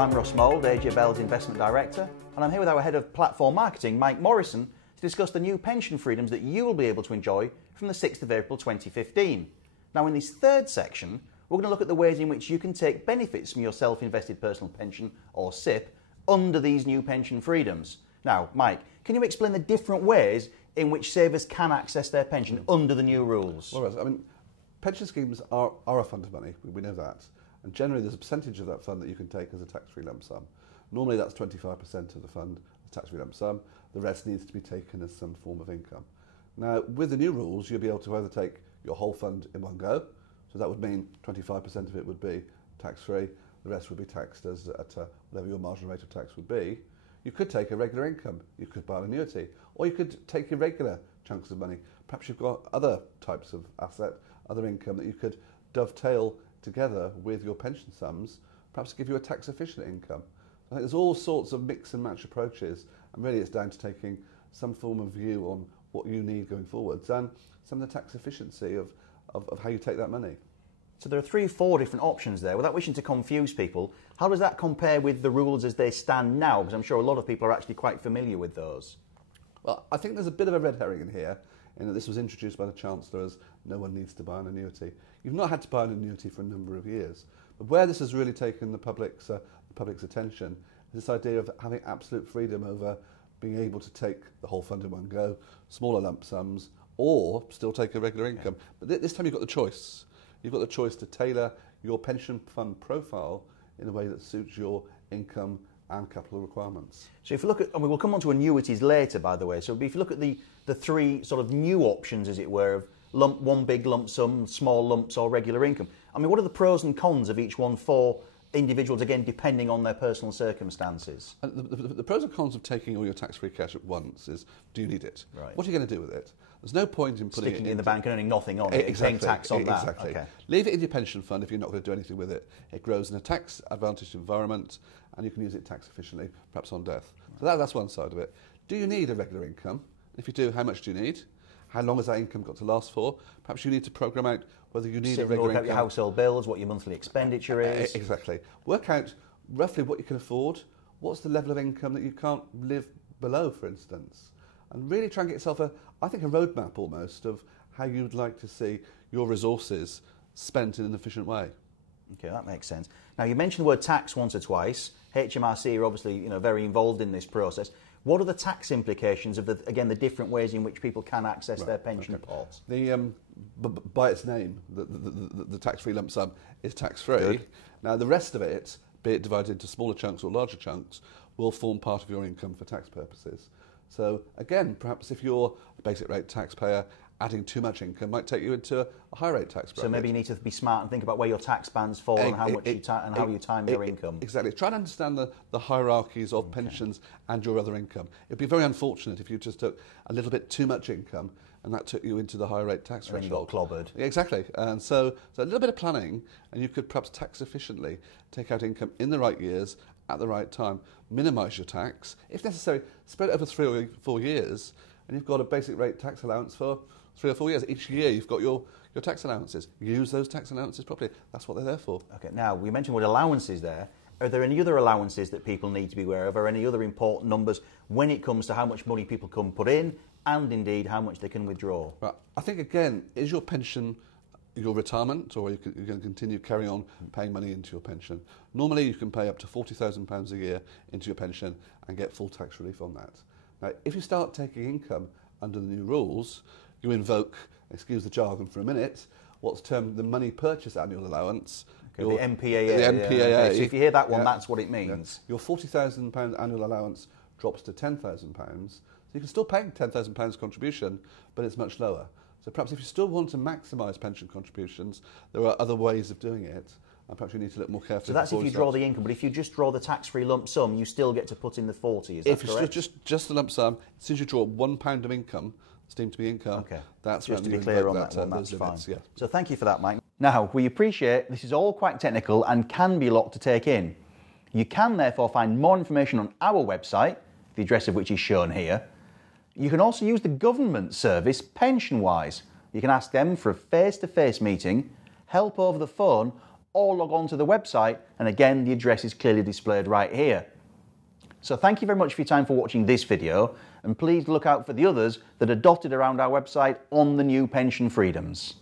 I'm Russ Mould, AJ Bell's Investment Director, and I'm here with our Head of Platform Marketing, Mike Morrison, to discuss the new pension freedoms that you will be able to enjoy from the 6th of April 2015. Now, in this third section, we're going to look at the ways in which you can take benefits from your self-invested personal pension, or SIP, under these new pension freedoms. Now, Mike, can you explain the different ways in which savers can access their pension under the new rules? Well, I mean, pension schemes are a fund of money, we know that. And generally there's a percentage of that fund that you can take as a tax-free lump sum. Normally that's 25% of the fund as tax-free lump sum. The rest needs to be taken as some form of income. Now, with the new rules, you'll be able to either take your whole fund in one go, so that would mean 25% of it would be tax-free, the rest would be taxed at whatever your marginal rate of tax would be. You could take a regular income, you could buy an annuity, or you could take irregular chunks of money. Perhaps you've got other types of asset, other income that you could dovetail together with your pension sums, perhaps give you a tax efficient income. I think there's all sorts of mix and match approaches, and really it's down to taking some form of view on what you need going forwards and some of the tax efficiency of how you take that money. So there are 4 different options there. Without wishing to confuse people, how does that compare with the rules as they stand now? Because I'm sure a lot of people are actually quite familiar with those. Well, I think there's a bit of a red herring in here, in that this was introduced by the Chancellor as no one needs to buy an annuity. You've not had to buy an annuity for a number of years. But where this has really taken the public's attention is this idea of having absolute freedom over being able to take the whole fund in one go, smaller lump sums, or still take a regular income. But this time you've got the choice. You've got the choice to tailor your pension fund profile in a way that suits your income and capital requirements. So if you look at, and we will come on to annuities later, by the way, so if you look at the 3 sort of new options, as it were, of one big lump sum, small lumps or regular income, I mean, what are the pros and cons of each one for individuals, again, depending on their personal circumstances? The pros and cons of taking all your tax-free cash at once is, do you need it? Right. What are you going to do with it? There's no point in putting Sticking it in the bank and earning nothing on it, exactly, paying tax on that. Exactly. Okay. Leave it in your pension fund if you're not going to do anything with it. It grows in a tax-advantaged environment and you can use it tax efficiently, perhaps on death. So that's one side of it. Do you need a regular income? If you do, how much do you need? How long has that income got to last for? Perhaps you need to program out whether you need a regular Work income. out your household bills, what your monthly expenditure is. Exactly. Work out roughly what you can afford. What's the level of income that you can't live below, for instance? And really try and get yourself a roadmap almost of how you'd like to see your resources spent in an efficient way. Okay, that makes sense. Now, you mentioned the word tax once or twice. HMRC are obviously, very involved in this process. What are the tax implications of the different ways in which people can access their pension pots? By its name, the tax-free lump sum is tax-free. Good. Now, the rest of it, be it divided into smaller chunks or larger chunks, will form part of your income for tax purposes. So, again, perhaps if you're a basic rate taxpayer, adding too much income might take you into a high rate tax bracket. So maybe you need to be smart and think about where your tax bands fall and how you time your income. Exactly. Try and understand the hierarchies of pensions and your other income. It would be very unfortunate if you just took a little bit too much income and that took you into the higher rate tax threshold. And you got clobbered. Exactly. And so a little bit of planning and you could perhaps tax efficiently take out income in the right years at the right time, minimise your tax. If necessary, spread it over 3 or 4 years and you've got a basic rate tax allowance for 3 or 4 years. Each year you've got your tax allowances. Use those tax allowances properly. That's what they're there for. Okay, now we mentioned what allowances there. Are there any other allowances that people need to be aware of, or any other important numbers when it comes to how much money people can put in and indeed how much they can withdraw? Right. I think, again, is your pension your retirement, or you're going to continue carrying on paying money into your pension? Normally you can pay up to £40,000 a year into your pension and get full tax relief on that. Now, if you start taking income under the new rules, you invoke, excuse the jargon for a minute, what's termed the money purchase annual allowance. Okay, the MPAA. The MPAA. Yeah, okay. So if you hear that one, that's what it means. Yeah. Your £40,000 annual allowance drops to £10,000. So you can still pay £10,000 contribution, but it's much lower. So perhaps if you still want to maximise pension contributions, there are other ways of doing it. And perhaps you need to look more carefully. So that's if you draw the income, but if you just draw the tax-free lump sum, you still get to put in the 40, is that correct? If it's just the lump sum, as soon as you draw £1 of income, it's deemed to be income, okay. That's just when to be clear on that one, that's fine. Yeah. So thank you for that, Mike. Now, we appreciate this is all quite technical and can be a lot to take in. You can therefore find more information on our website, the address of which is shown here. You can also use the government service PensionWise. You can ask them for a face-to-face meeting, help over the phone, or log on to the website, and again the address is clearly displayed right here. So thank you very much for your time for watching this video, and please look out for the others that are dotted around our website on the new pension freedoms.